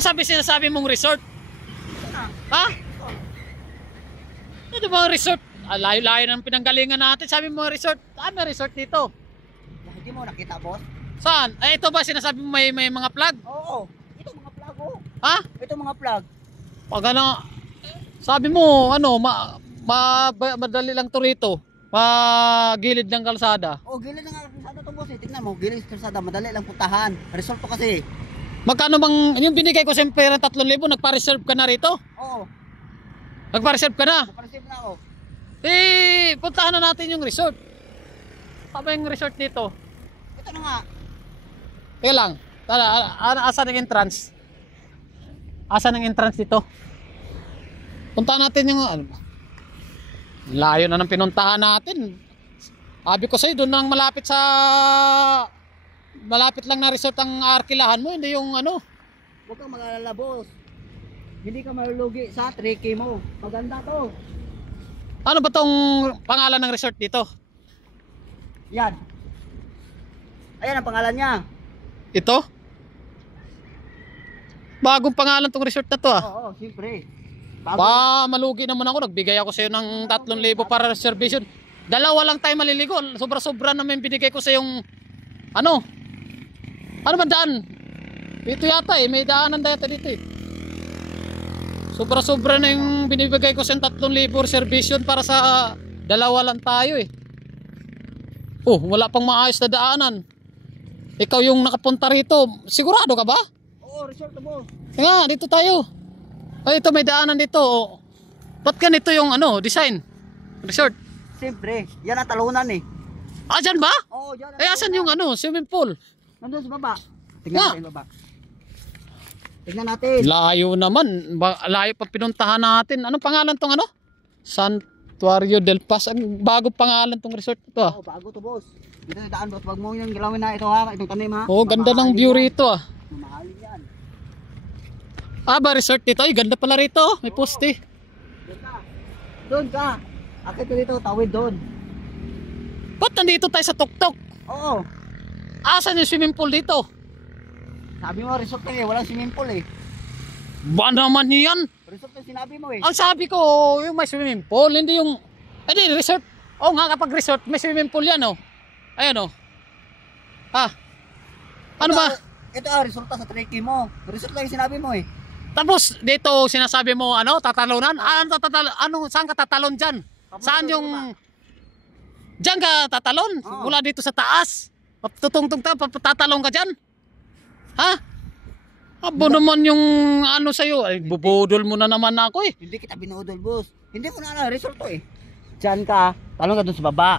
Sinasabi mong resort. Ha? Ano ba ang resort? Layo-layo ng pinanggalingan natin. Sabi mo resort. May resort dito. Hindi mo nakita, boss? Saan? Ito ba sinasabi mo may mga plug? Oo. Ito mga plug, oh. Ha? Ito mga plug. Pag ano, sabi mo, madali lang to rito. Gilid ng kalsada. Oh, gilid ng kalsada to, boss. Tingnan mo, gilid ng kalsada. Madali lang puntahan. Resort to kasi. Magkano bang, yung binigay ko siyempre ng 3,000, nagpa-reserve ka na rito? Oo. Nagpa-reserve ka na? Nagpa-reserve na ako. Puntahan na natin yung resort. Sabi yung resort dito. Ito na nga. Teka lang. Asan ang entrance? Asan ang entrance dito? Puntahan natin yung layo na ng pinuntahan natin. Sabi ko sa'yo, doon lang malapit lang na resort ang arkilahan mo, hindi yung ano. Huwag kang mag-alala, boss. Hindi ka malulugi sa 3K mo. Maganda to. Ano ba tong pangalan ng resort dito? Yan. Ayan ang pangalan niya. Ito? Bagong pangalan tong resort na to ah. Oo, siyempre. Malugi naman ako. Nagbigay ako sa'yo ng 3,000 para reservation. Dalawa lang tayo maliligo. Sobra-sobra naman binigay ko sa yung ano ba daan? Ito yata may daanan dito eh. Sobra-sobra na yung binibigay ko sa 3,000 reservation para sa dalawa lang tayo eh. Wala pang maayos na daanan. Ikaw yung nakapunta rito. Sigurado ka ba? Oo, resort mo. Nga, dito tayo. Ito may daanan dito. Ba't ganito yung design? Resort. Siyempre, yan ang talunan eh. Dyan ba? Oo, dyan. Asan yung swimming pool? Nandun sa baba. Tingnan natin baba. Tingnan natin. Layo naman. Layo pa pinuntahan natin. Anong pangalan tong Santuario del Paz. Bago pangalan tong resort ito ah. Oo, bago to, boss. Dito sa daan, boss. Wag mo yung gilawin na ito ha. Itong tanim ha. Ganda ng view rito ah. Mamahalin yan. Ba resort dito? Ay, ganda pala rito. May poste. Doon ka. Akit ko dito, tawid doon. Ba't nandito tayo sa tuktok? Oo. Asan yung swimming pool dito? Sabi mo, resort eh. Walang swimming pool eh. Ba naman yan? Resort yung sinabi mo eh. Ang sabi ko, yung may swimming pool, hindi yung... resort. Nga, kapag resort, may swimming pool yan Ayan Ano ba? Ito resulta sa trekking mo. Resort lang yung sinabi mo eh. Tapos, dito sinasabi mo, tatalunan? Saan ka tatalon dyan? Saan yung... Diyan ka tatalon? Mula dito sa taas? Tutungtong tatalon ka dyan? Ha? Abo naman yung sa'yo. Ay, bubudol mo na naman ako eh. Hindi kita binudol, boss. Hindi ko na resort to eh. Diyan ka, talon ka dun sa baba.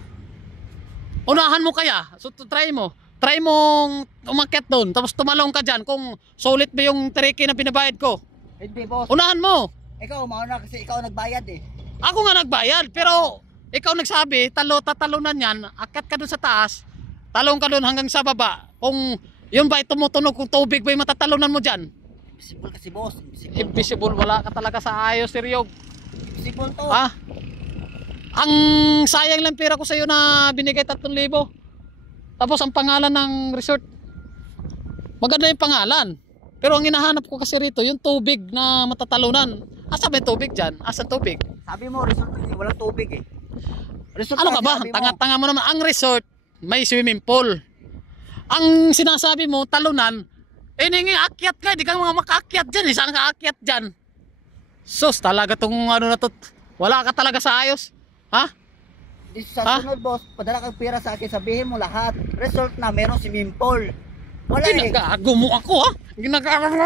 Unahan mo kaya? So, try mo. Try mong umakyat doon. Tapos tumalong ka dyan kung solid ba yung treke na binabayad ko. Hindi, boss. Unahan mo. Ikaw, mauna kasi ikaw nagbayad eh. Ako nga nagbayad. Pero ikaw nagsabi, tatalunan yan. Akyat ka doon sa taas. Talong ka doon hanggang sa baba. Kung yun ba tumutunog, kung tubig ba yung matatalunan mo dyan? Invisible kasi, boss. Invisible. Wala ka talaga sa ayos, Siryog. Invisible to. Ang sayang lang pera ko sa iyo na binigay 3,000. Tapos ang pangalan ng resort, maganda yung pangalan. Pero ang hinahanap ko kasi rito, yung tubig na matatalunan. Asa ba yung tubig dyan? Asan tubig? Sabi mo, resort eh. Walang tubig eh. Resort Ano ka ba? Tanga-tanga mo naman. Ang resort, may swimming pool. Ang sinasabi mo, talunan, akyat ka. Di ka mga makaakyat dyan. Saan ka akyat dyan? Sus, talaga tong na to. Wala ka talaga sa ayos. Ha? Sa sunod, boss, padala kang pera sa akin, sabihin mo lahat. Resort na, meron swimming pool. Wala eh. Ginagago mo ako ha? Ginagago mo.